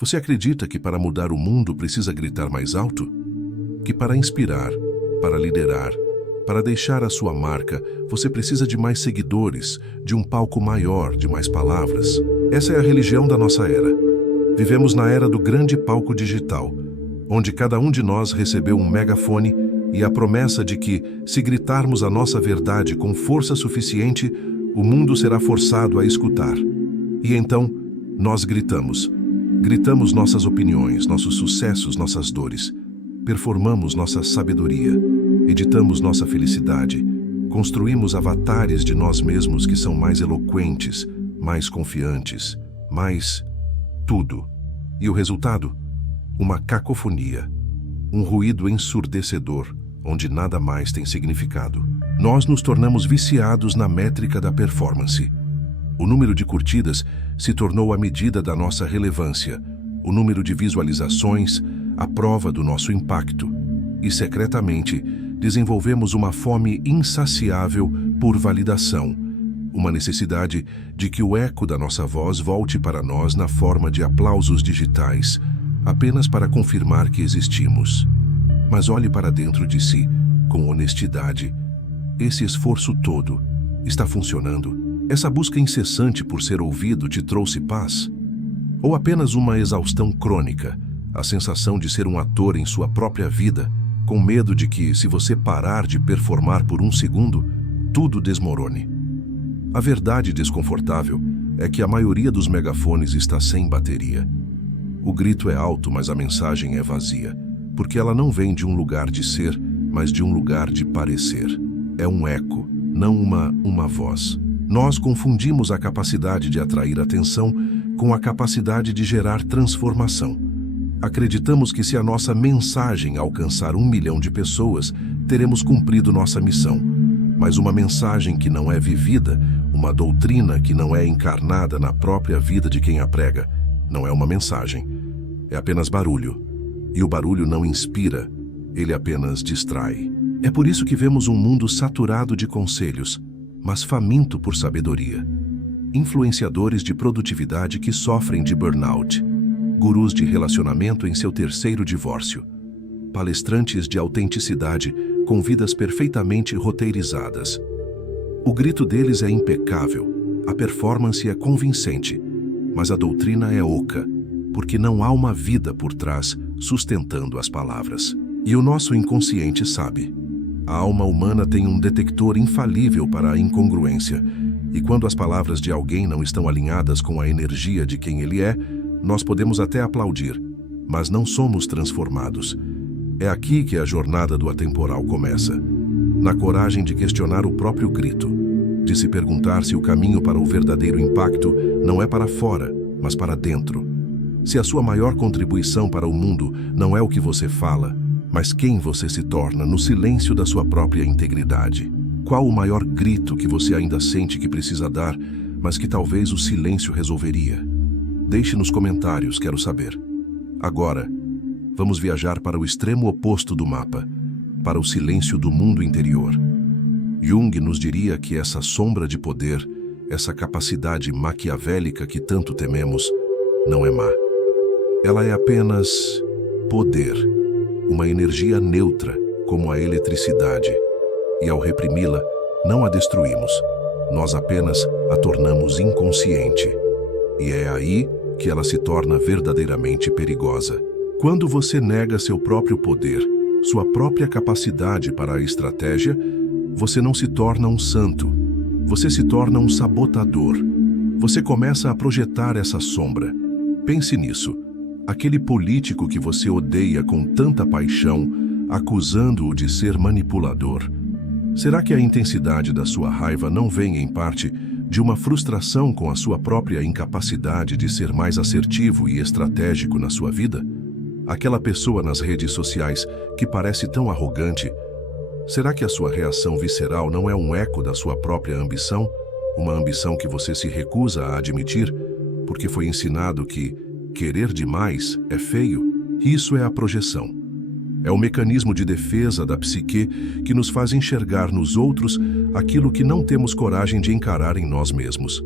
Você acredita que para mudar o mundo precisa gritar mais alto? Que para inspirar, para liderar, para deixar a sua marca, você precisa de mais seguidores, de um palco maior, de mais palavras? Essa é a religião da nossa era. Vivemos na era do grande palco digital, onde cada um de nós recebeu um megafone e a promessa de que, se gritarmos a nossa verdade com força suficiente, o mundo será forçado a escutar. E então, nós gritamos. Gritamos nossas opiniões, nossos sucessos, nossas dores. Performamos nossa sabedoria. Editamos nossa felicidade. Construímos avatares de nós mesmos que são mais eloquentes, mais confiantes, mais tudo. E o resultado? Uma cacofonia. Um ruído ensurdecedor, onde nada mais tem significado. Nós nos tornamos viciados na métrica da performance. O número de curtidas se tornou a medida da nossa relevância, o número de visualizações, a prova do nosso impacto. E, secretamente, desenvolvemos uma fome insaciável por validação, uma necessidade de que o eco da nossa voz volte para nós na forma de aplausos digitais, apenas para confirmar que existimos. Mas olhe para dentro de si, com honestidade. Esse esforço todo está funcionando? Essa busca incessante por ser ouvido te trouxe paz? Ou apenas uma exaustão crônica, a sensação de ser um ator em sua própria vida, com medo de que, se você parar de performar por um segundo, tudo desmorone? A verdade desconfortável é que a maioria dos megafones está sem bateria. O grito é alto, mas a mensagem é vazia, porque ela não vem de um lugar de ser, mas de um lugar de parecer. É um eco, não uma voz. Nós confundimos a capacidade de atrair atenção com a capacidade de gerar transformação. Acreditamos que se a nossa mensagem alcançar 1 milhão de pessoas, teremos cumprido nossa missão. Mas uma mensagem que não é vivida, uma doutrina que não é encarnada na própria vida de quem a prega, não é uma mensagem. É apenas barulho. E o barulho não inspira, ele apenas distrai. É por isso que vemos um mundo saturado de conselhos, mas faminto por sabedoria. Influenciadores de produtividade que sofrem de burnout. Gurus de relacionamento em seu 3º divórcio. Palestrantes de autenticidade com vidas perfeitamente roteirizadas. O grito deles é impecável, a performance é convincente, mas a doutrina é oca, porque não há uma vida por trás sustentando as palavras. E o nosso inconsciente sabe. A alma humana tem um detector infalível para a incongruência, e quando as palavras de alguém não estão alinhadas com a energia de quem ele é, nós podemos até aplaudir, mas não somos transformados. É aqui que a jornada do atemporal começa, na coragem de questionar o próprio grito, de se perguntar se o caminho para o verdadeiro impacto não é para fora, mas para dentro. Se a sua maior contribuição para o mundo não é o que você fala, mas quem você se torna no silêncio da sua própria integridade. Qual o maior grito que você ainda sente que precisa dar, mas que talvez o silêncio resolveria? Deixe nos comentários, quero saber. Agora, vamos viajar para o extremo oposto do mapa, para o silêncio do mundo interior. Jung nos diria que essa sombra de poder, essa capacidade maquiavélica que tanto tememos, não é má. Ela é apenas poder. Uma energia neutra, como a eletricidade. E ao reprimi-la, não a destruímos, nós apenas a tornamos inconsciente. E é aí que ela se torna verdadeiramente perigosa. Quando você nega seu próprio poder, sua própria capacidade para a estratégia, você não se torna um santo, você se torna um sabotador. Você começa a projetar essa sombra. Pense nisso. Aquele político que você odeia com tanta paixão, acusando-o de ser manipulador. Será que a intensidade da sua raiva não vem, em parte, de uma frustração com a sua própria incapacidade de ser mais assertivo e estratégico na sua vida? Aquela pessoa nas redes sociais que parece tão arrogante, será que a sua reação visceral não é um eco da sua própria ambição? Uma ambição que você se recusa a admitir, porque foi ensinado que querer demais é feio? Isso é a projeção. É o mecanismo de defesa da psique que nos faz enxergar nos outros aquilo que não temos coragem de encarar em nós mesmos.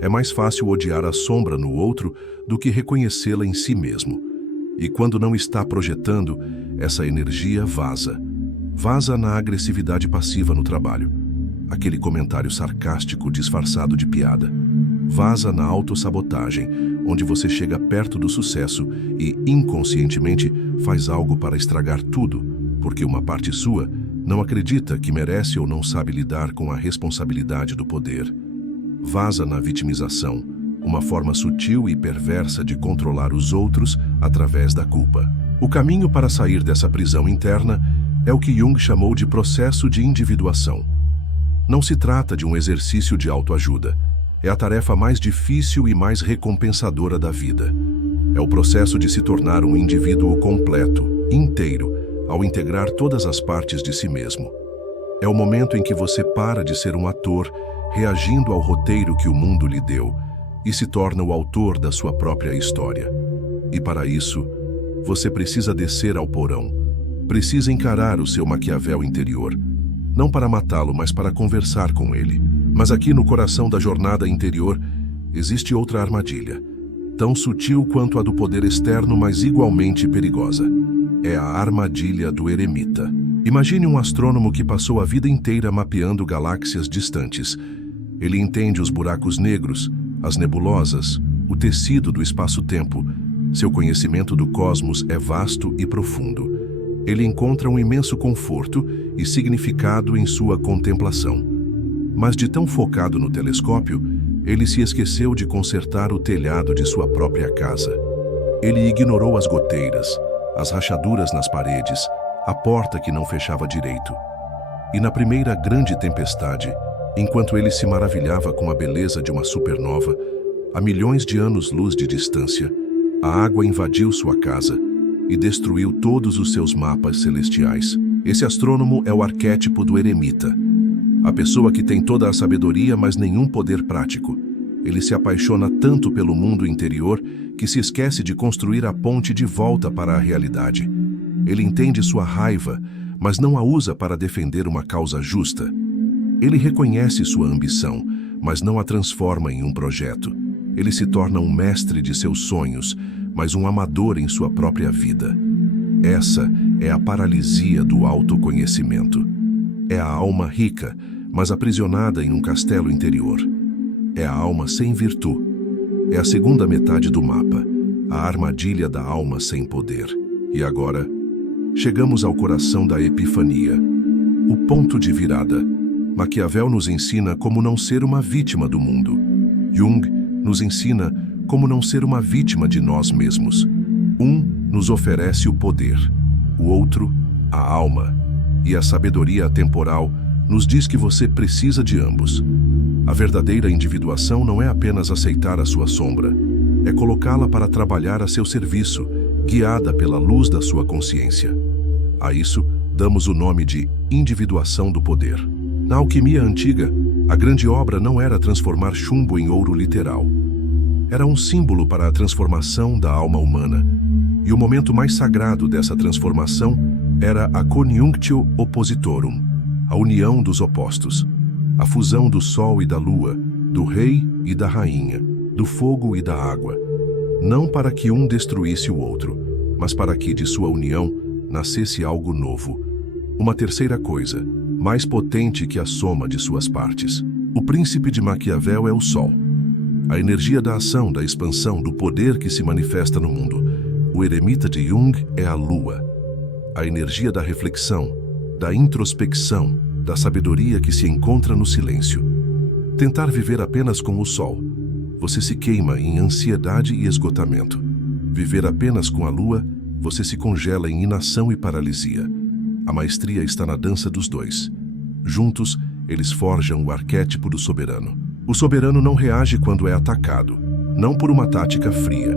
É mais fácil odiar a sombra no outro do que reconhecê-la em si mesmo. E quando não está projetando, essa energia vaza. Vaza na agressividade passiva no trabalho. Aquele comentário sarcástico disfarçado de piada. Vaza na autossabotagem, onde você chega perto do sucesso e, inconscientemente, faz algo para estragar tudo, porque uma parte sua não acredita que merece ou não sabe lidar com a responsabilidade do poder. Vaza na vitimização, uma forma sutil e perversa de controlar os outros através da culpa. O caminho para sair dessa prisão interna é o que Jung chamou de processo de individuação. Não se trata de um exercício de autoajuda. É a tarefa mais difícil e mais recompensadora da vida. É o processo de se tornar um indivíduo completo, inteiro, ao integrar todas as partes de si mesmo. É o momento em que você para de ser um ator, reagindo ao roteiro que o mundo lhe deu, e se torna o autor da sua própria história. E para isso, você precisa descer ao porão. Precisa encarar o seu Maquiavel interior. Não para matá-lo, mas para conversar com ele. Mas aqui no coração da jornada interior, existe outra armadilha. Tão sutil quanto a do poder externo, mas igualmente perigosa. É a armadilha do eremita. Imagine um astrônomo que passou a vida inteira mapeando galáxias distantes. Ele entende os buracos negros, as nebulosas, o tecido do espaço-tempo. Seu conhecimento do cosmos é vasto e profundo. Ele encontra um imenso conforto e significado em sua contemplação. Mas de tão focado no telescópio, ele se esqueceu de consertar o telhado de sua própria casa. Ele ignorou as goteiras, as rachaduras nas paredes, a porta que não fechava direito. E na primeira grande tempestade, enquanto ele se maravilhava com a beleza de uma supernova, a milhões de anos-luz de distância, a água invadiu sua casa e destruiu todos os seus mapas celestiais. Esse astrônomo é o arquétipo do eremita. A pessoa que tem toda a sabedoria, mas nenhum poder prático. Ele se apaixona tanto pelo mundo interior que se esquece de construir a ponte de volta para a realidade. Ele entende sua raiva, mas não a usa para defender uma causa justa. Ele reconhece sua ambição, mas não a transforma em um projeto. Ele se torna um mestre de seus sonhos, mas um amador em sua própria vida. Essa é a paralisia do autoconhecimento. É a alma rica, mas aprisionada em um castelo interior. É a alma sem virtude. É a segunda metade do mapa, a armadilha da alma sem poder. E agora, chegamos ao coração da epifania, o ponto de virada. Maquiavel nos ensina como não ser uma vítima do mundo. Jung nos ensina como não ser uma vítima de nós mesmos. Um nos oferece o poder, o outro, a alma. E a sabedoria atemporal nos diz que você precisa de ambos. A verdadeira individuação não é apenas aceitar a sua sombra, é colocá-la para trabalhar a seu serviço, guiada pela luz da sua consciência. A isso, damos o nome de individuação do poder. Na alquimia antiga, a grande obra não era transformar chumbo em ouro literal. Era um símbolo para a transformação da alma humana. E o momento mais sagrado dessa transformação era a conjunctio oppositorum, a união dos opostos, a fusão do sol e da lua, do rei e da rainha, do fogo e da água. Não para que um destruísse o outro, mas para que de sua união nascesse algo novo. Uma terceira coisa, mais potente que a soma de suas partes. O príncipe de Maquiavel é o sol. A energia da ação, da expansão, do poder que se manifesta no mundo. O eremita de Jung é a lua. A energia da reflexão, da introspecção, da sabedoria que se encontra no silêncio. Tentar viver apenas com o sol. Você se queima em ansiedade e esgotamento. Viver apenas com a lua, você se congela em inação e paralisia. A maestria está na dança dos dois. Juntos, eles forjam o arquétipo do soberano. O soberano não reage quando é atacado, não por uma tática fria,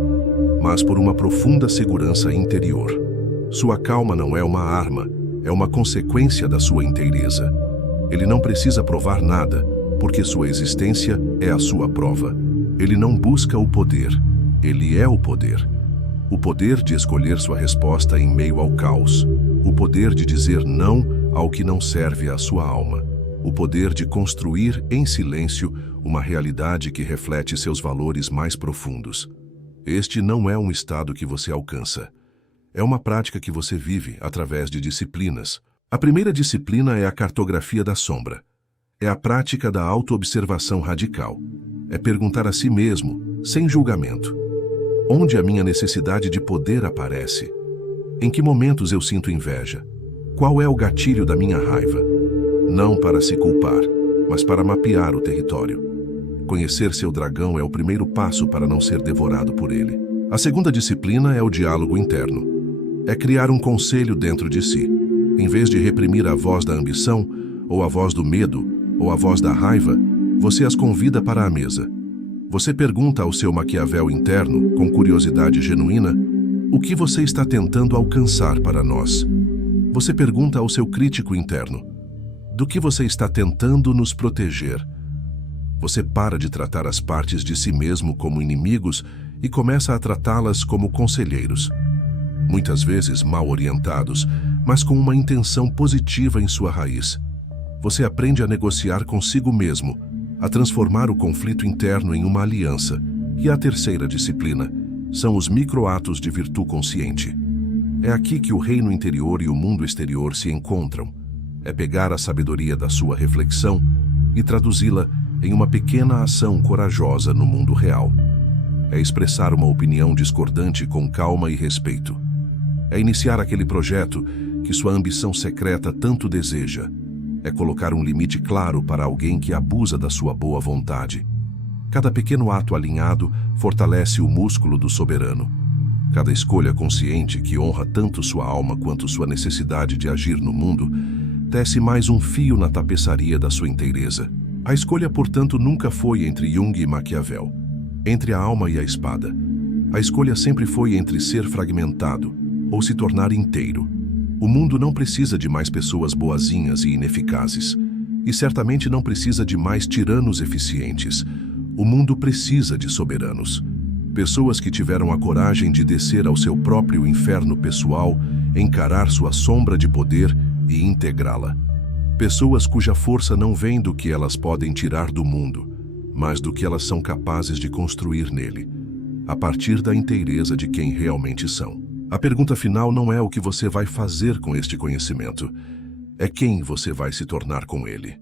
mas por uma profunda segurança interior. Sua calma não é uma arma, é uma consequência da sua inteireza. Ele não precisa provar nada, porque sua existência é a sua prova. Ele não busca o poder, ele é o poder. O poder de escolher sua resposta em meio ao caos. O poder de dizer não ao que não serve à sua alma. o poder de construir em silêncio uma realidade que reflete seus valores mais profundos. Este não é um estado que você alcança. É uma prática que você vive através de disciplinas. A primeira disciplina é a cartografia da sombra. É a prática da autoobservação radical. É perguntar a si mesmo, sem julgamento: onde a minha necessidade de poder aparece? Em que momentos eu sinto inveja? Qual é o gatilho da minha raiva? Não para se culpar, mas para mapear o território. Conhecer seu dragão é o primeiro passo para não ser devorado por ele. A segunda disciplina é o diálogo interno. É criar um conselho dentro de si. Em vez de reprimir a voz da ambição, ou a voz do medo, ou a voz da raiva, você as convida para a mesa. Você pergunta ao seu Maquiavel interno, com curiosidade genuína, o que você está tentando alcançar para nós. Você pergunta ao seu crítico interno, do que você está tentando nos proteger. Você para de tratar as partes de si mesmo como inimigos e começa a tratá-las como conselheiros. Muitas vezes mal orientados, mas com uma intenção positiva em sua raiz. Você aprende a negociar consigo mesmo, a transformar o conflito interno em uma aliança. E a terceira disciplina são os microatos de virtude consciente. É aqui que o reino interior e o mundo exterior se encontram. É pegar a sabedoria da sua reflexão e traduzi-la em uma pequena ação corajosa no mundo real. É expressar uma opinião discordante com calma e respeito. É iniciar aquele projeto que sua ambição secreta tanto deseja. É colocar um limite claro para alguém que abusa da sua boa vontade. Cada pequeno ato alinhado fortalece o músculo do soberano. Cada escolha consciente que honra tanto sua alma quanto sua necessidade de agir no mundo tece mais um fio na tapeçaria da sua inteireza. A escolha, portanto, nunca foi entre Jung e Maquiavel, entre a alma e a espada. A escolha sempre foi entre ser fragmentado ou se tornar inteiro. O mundo não precisa de mais pessoas boazinhas e ineficazes, e certamente não precisa de mais tiranos eficientes. O mundo precisa de soberanos. Pessoas que tiveram a coragem de descer ao seu próprio inferno pessoal, encarar sua sombra de poder e integrá-la. Pessoas cuja força não vem do que elas podem tirar do mundo, mas do que elas são capazes de construir nele, a partir da inteireza de quem realmente são. A pergunta final não é o que você vai fazer com este conhecimento, é quem você vai se tornar com ele.